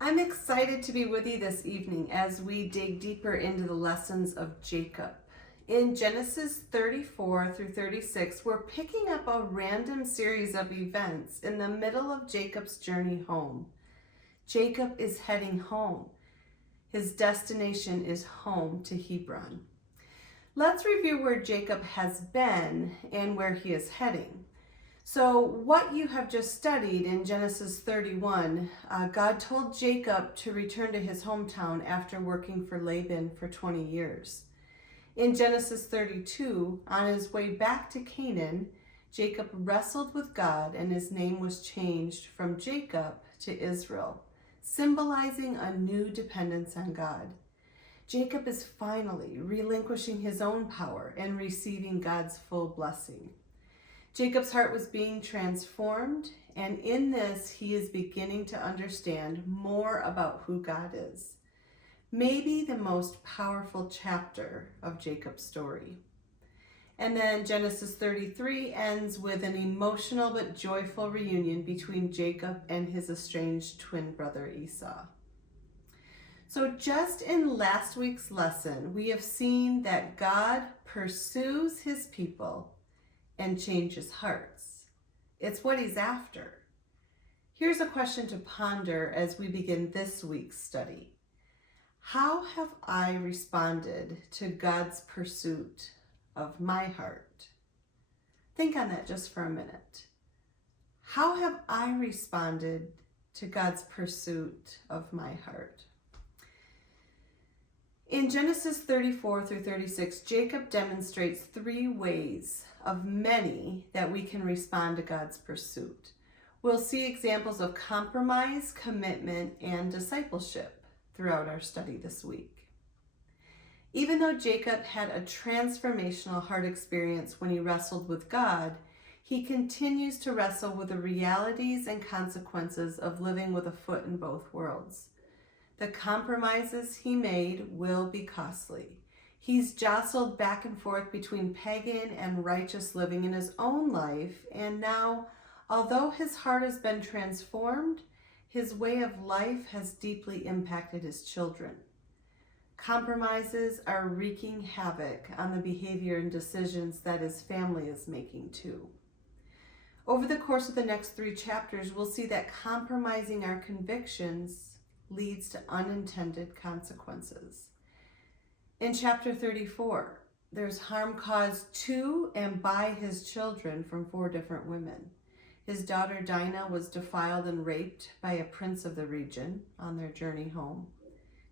I'm excited to be with you this evening as we dig deeper into the lessons of Jacob. In Genesis 34 through 36, we're picking up a random series of events in the middle of Jacob's journey home. Jacob is heading home. His destination is home to Hebron. Let's review where Jacob has been and where he is heading. So what you have just studied in Genesis 31, God told Jacob to return to his hometown after working for Laban for 20 years. In Genesis 32, on his way back to Canaan, Jacob wrestled with God and his name was changed from Jacob to Israel, symbolizing a new dependence on God. Jacob is finally relinquishing his own power and receiving God's full blessing. Jacob's heart was being transformed, and in this, he is beginning to understand more about who God is. Maybe the most powerful chapter of Jacob's story. And then Genesis 33 ends with an emotional but joyful reunion between Jacob and his estranged twin brother Esau. So just in last week's lesson, we have seen that God pursues his people and changes hearts. It's what he's after. Here's a question to ponder as we begin this week's study. How have I responded to God's pursuit of my heart? Think on that just for a minute. How have I responded to God's pursuit of my heart? In Genesis 34 through 36, Jacob demonstrates three ways of many that we can respond to God's pursuit. We'll see examples of compromise, commitment, and discipleship throughout our study this week. Even though Jacob had a transformational heart experience when he wrestled with God, he continues to wrestle with the realities and consequences of living with a foot in both worlds. The compromises he made will be costly. He's jostled back and forth between pagan and righteous living in his own life, and now, although his heart has been transformed, his way of life has deeply impacted his children. Compromises are wreaking havoc on the behavior and decisions that his family is making too. Over the course of the next 3 chapters, we'll see that compromising our convictions leads to unintended consequences. In chapter 34, there's harm caused to and by his children from 4 different women. His daughter Dinah was defiled and raped by a prince of the region on their journey home.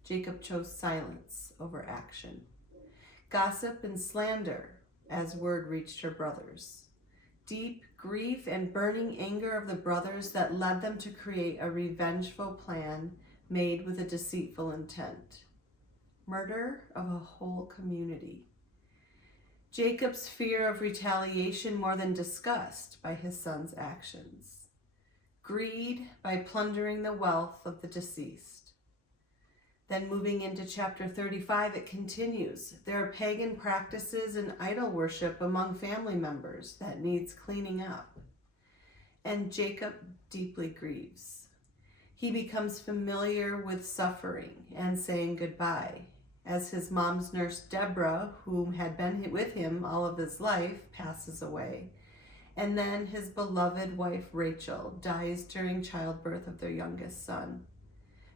Jacob chose silence over action. Gossip and slander as word reached her brothers. Deep grief and burning anger of the brothers that led them to create a revengeful plan made with a deceitful intent. Murder of a whole community. Jacob's fear of retaliation more than disgust by his son's actions. Greed by plundering the wealth of the deceased. Then moving into chapter 35, it continues. There are pagan practices and idol worship among family members that needs cleaning up. And Jacob deeply grieves. He becomes familiar with suffering and saying goodbye, as his mom's nurse Deborah, who had been with him all of his life, passes away. And then his beloved wife Rachel dies during childbirth of their youngest son.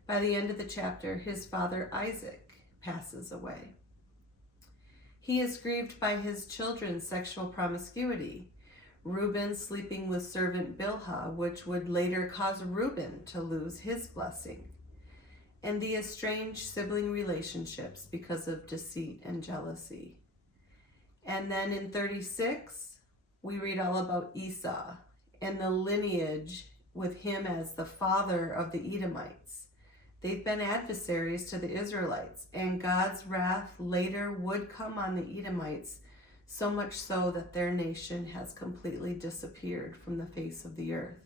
By the end of the chapter, his father Isaac passes away. He is grieved by his children's sexual promiscuity. Reuben sleeping with servant Bilhah, which would later cause Reuben to lose his blessing, and the estranged sibling relationships because of deceit and jealousy. And then in 36, we read all about Esau and the lineage with him as the father of the Edomites. They've been adversaries to the Israelites, and God's wrath later would come on the Edomites, so much so that their nation has completely disappeared from the face of the earth.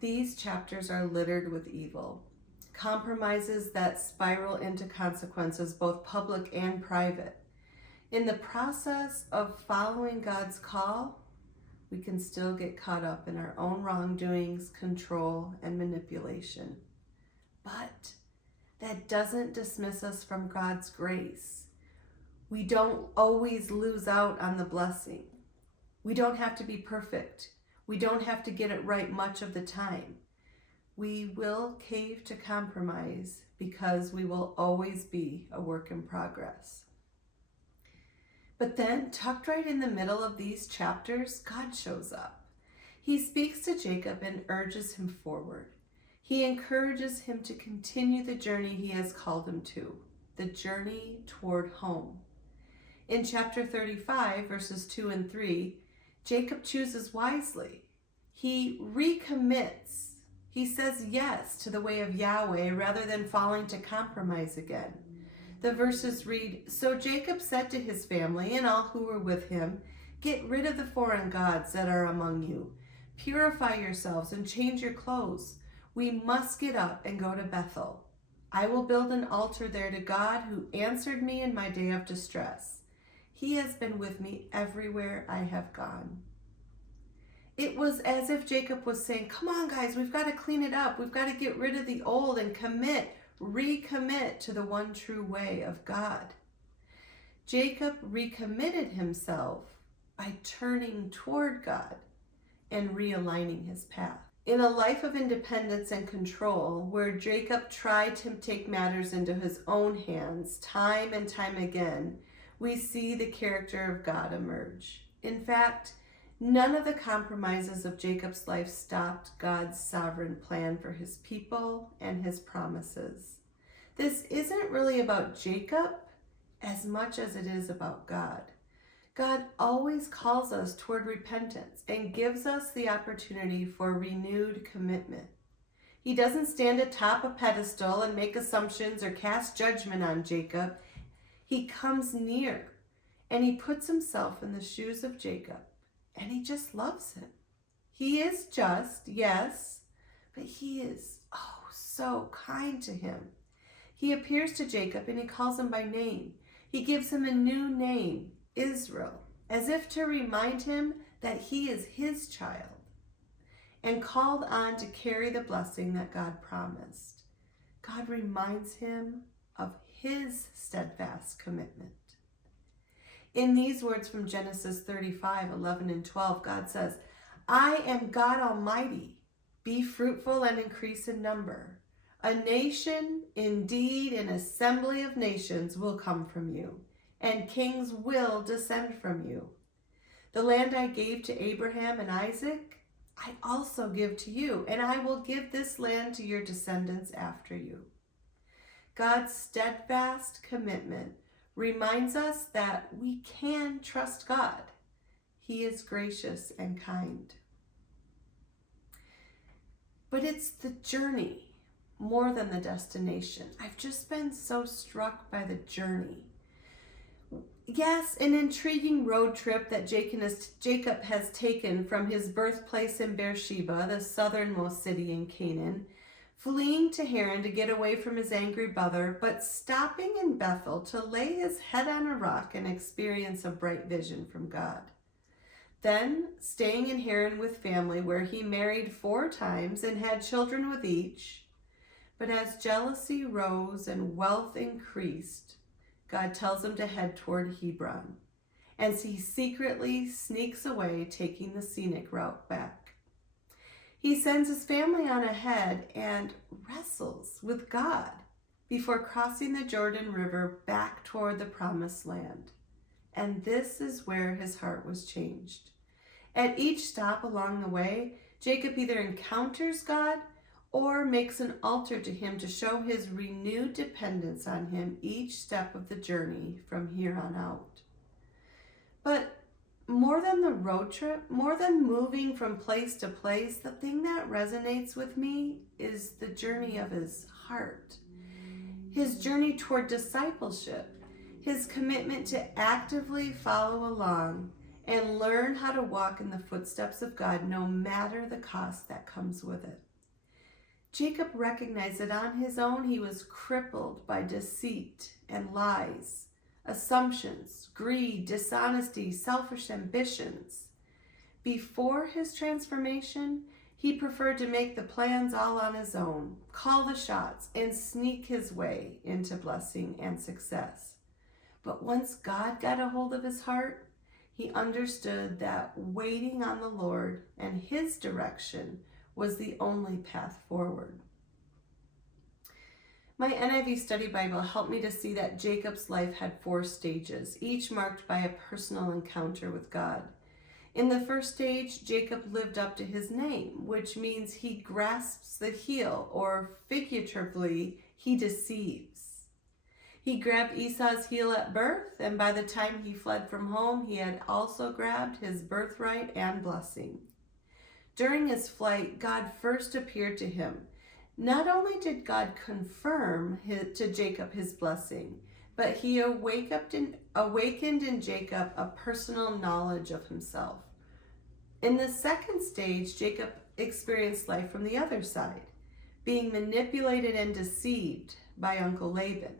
These chapters are littered with evil, compromises that spiral into consequences, both public and private. In the process of following God's call, we can still get caught up in our own wrongdoings, control, and manipulation. But that doesn't dismiss us from God's grace. We don't always lose out on the blessing. We don't have to be perfect. We don't have to get it right much of the time. We will cave to compromise because we will always be a work in progress. But then, tucked right in the middle of these chapters, God shows up. He speaks to Jacob and urges him forward. He encourages him to continue the journey he has called him to, the journey toward home. In chapter 35, verses 2 and 3, Jacob chooses wisely. He recommits. He says yes to the way of Yahweh rather than falling to compromise again. The verses read, "So Jacob said to his family and all who were with him, 'Get rid of the foreign gods that are among you. Purify yourselves and change your clothes. We must get up and go to Bethel. I will build an altar there to God who answered me in my day of distress. He has been with me everywhere I have gone.'" It was as if Jacob was saying, come on guys, we've got to clean it up. We've got to get rid of the old and recommit to the one true way of God. Jacob recommitted himself by turning toward God and realigning his path. In a life of independence and control, where Jacob tried to take matters into his own hands time and time again, we see the character of God emerge. In fact, none of the compromises of Jacob's life stopped God's sovereign plan for his people and his promises. This isn't really about Jacob as much as it is about God. God always calls us toward repentance and gives us the opportunity for renewed commitment. He doesn't stand atop a pedestal and make assumptions or cast judgment on Jacob. He comes near and he puts himself in the shoes of Jacob. And he just loves him. He is just, yes, but he is, oh, so kind to him. He appears to Jacob and he calls him by name. He gives him a new name, Israel, as if to remind him that he is his child and called on to carry the blessing that God promised. God reminds him of his steadfast commitment. In these words from Genesis 35, 11 and 12, God says, "I am God Almighty. Be fruitful and increase in number. A nation, indeed an assembly of nations, will come from you, and kings will descend from you. The land I gave to Abraham and Isaac, I also give to you, and I will give this land to your descendants after you." God's steadfast commitment reminds us that we can trust God. He is gracious and kind. But it's the journey more than the destination. I've just been so struck by the journey. Yes, an intriguing road trip that Jacob has taken from his birthplace in Beersheba, the southernmost city in Canaan, fleeing to Haran to get away from his angry brother, but stopping in Bethel to lay his head on a rock and experience a bright vision from God. Then staying in Haran with family, where he married 4 times and had children with each. But as jealousy rose and wealth increased, God tells him to head toward Hebron, and he secretly sneaks away, taking the scenic route back. He sends his family on ahead and wrestles with God before crossing the Jordan River back toward the promised land. And this is where his heart was changed. At each stop along the way, Jacob either encounters God or makes an altar to him to show his renewed dependence on him each step of the journey from here on out. But more than the road trip, more than moving from place to place, the thing that resonates with me is the journey of his heart. His journey toward discipleship, his commitment to actively follow along and learn how to walk in the footsteps of God, no matter the cost that comes with it. Jacob recognized that on his own he was crippled by deceit and lies, assumptions, greed, dishonesty, selfish ambitions. Before his transformation, He preferred to make the plans all on his own, call the shots, and sneak his way into blessing and success. But once God got a hold of his heart, he understood that waiting on the Lord and his direction was the only path forward. My NIV Study Bible helped me to see that Jacob's life had 4 stages, each marked by a personal encounter with God. In the first stage, Jacob lived up to his name, which means he grasps the heel, or figuratively, he deceives. He grabbed Esau's heel at birth, and by the time he fled from home, he had also grabbed his birthright and blessing. During his flight, God first appeared to him. Not only did God confirm to Jacob his blessing, but he awakened in Jacob a personal knowledge of himself. In the second stage, Jacob experienced life from the other side, being manipulated and deceived by Uncle Laban.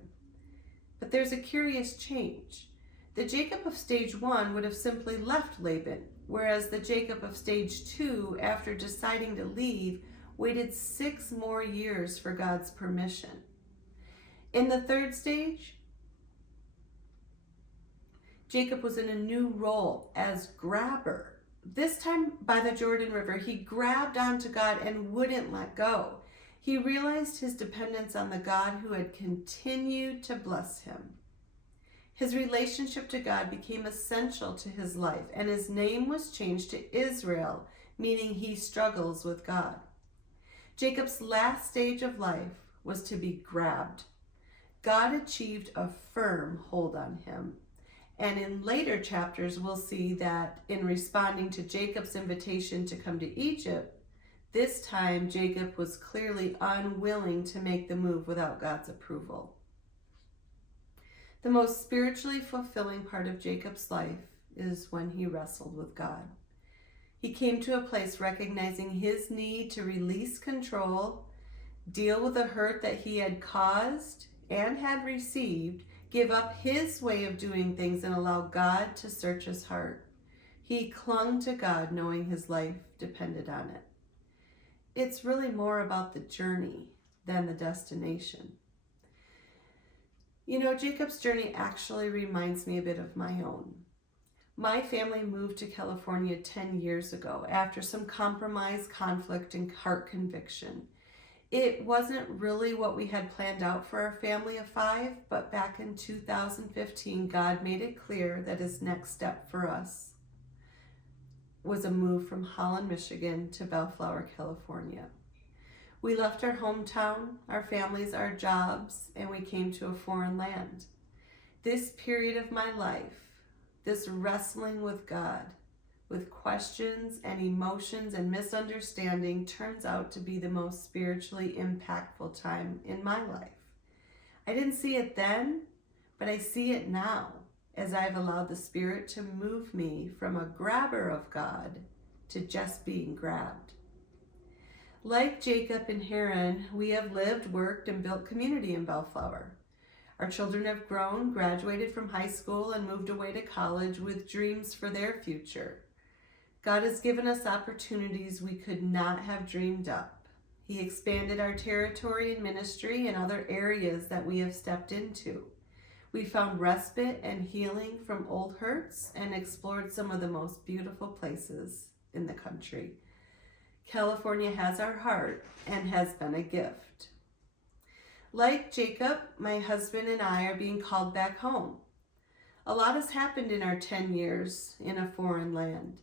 But there's a curious change. The Jacob of stage 1 would have simply left Laban, whereas the Jacob of stage 2, after deciding to leave, waited 6 more years for God's permission. In the third stage, Jacob was in a new role as grabber. This time by the Jordan River, he grabbed onto God and wouldn't let go. He realized his dependence on the God who had continued to bless him. His relationship to God became essential to his life, and his name was changed to Israel, meaning he struggles with God. Jacob's last stage of life was to be grabbed. God achieved a firm hold on him. And in later chapters, we'll see that in responding to Jacob's invitation to come to Egypt, this time Jacob was clearly unwilling to make the move without God's approval. The most spiritually fulfilling part of Jacob's life is when he wrestled with God. He came to a place recognizing his need to release control, deal with the hurt that he had caused and had received, give up his way of doing things, and allow God to search his heart. He clung to God knowing his life depended on it. It's really more about the journey than the destination. You know, Jacob's journey actually reminds me a bit of my own. My family moved to California 10 years ago after some compromise, conflict, and heart conviction. It wasn't really what we had planned out for our family of 5, but back in 2015, God made it clear that his next step for us was a move from Holland, Michigan to Bellflower, California. We left our hometown, our families, our jobs, and we came to a foreign land. This period of my life, this wrestling with God, with questions and emotions and misunderstanding, turns out to be the most spiritually impactful time in my life. I didn't see it then, but I see it now as I've allowed the Spirit to move me from a grabber of God to just being grabbed. Like Jacob and Haran, we have lived, worked, and built community in Bellflower. Our children have grown, graduated from high school, and moved away to college with dreams for their future. God has given us opportunities we could not have dreamed up. He expanded our territory and ministry in other areas that we have stepped into. We found respite and healing from old hurts and explored some of the most beautiful places in the country. California has our heart and has been a gift. Like Jacob, my husband and I are being called back home. A lot has happened in our 10 years in a foreign land.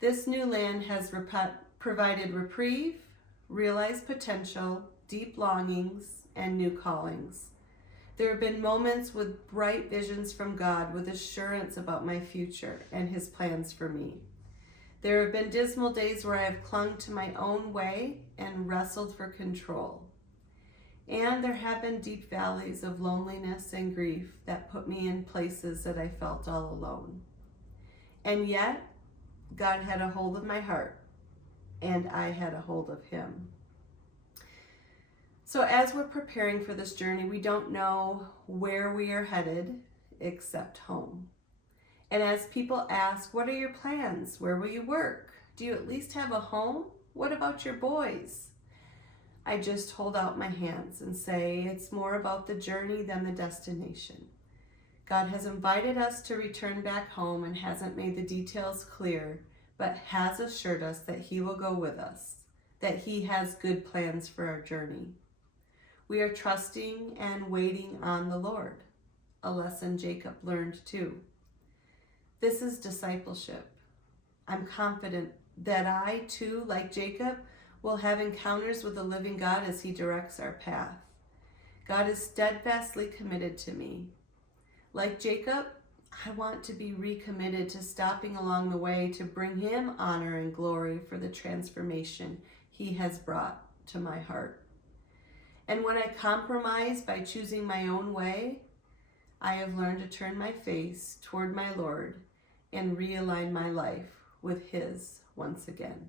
This new land has provided reprieve, realized potential, deep longings, and new callings. There have been moments with bright visions from God with assurance about my future and his plans for me. There have been dismal days where I have clung to my own way and wrestled for control. And there have been deep valleys of loneliness and grief that put me in places that I felt all alone. And yet, God had a hold of my heart, and I had a hold of him. So as we're preparing for this journey, we don't know where we are headed except home. And as people ask, what are your plans? Where will you work? Do you at least have a home? What about your boys? I just hold out my hands and say it's more about the journey than the destination. God has invited us to return back home and hasn't made the details clear, but has assured us that He will go with us, that He has good plans for our journey. We are trusting and waiting on the Lord, a lesson Jacob learned too. This is discipleship. I'm confident that I too, like Jacob, will have encounters with the living God as He directs our path. God is steadfastly committed to me. Like Jacob, I want to be recommitted to stopping along the way to bring Him honor and glory for the transformation He has brought to my heart. And when I compromise by choosing my own way, I have learned to turn my face toward my Lord and realign my life with His once again.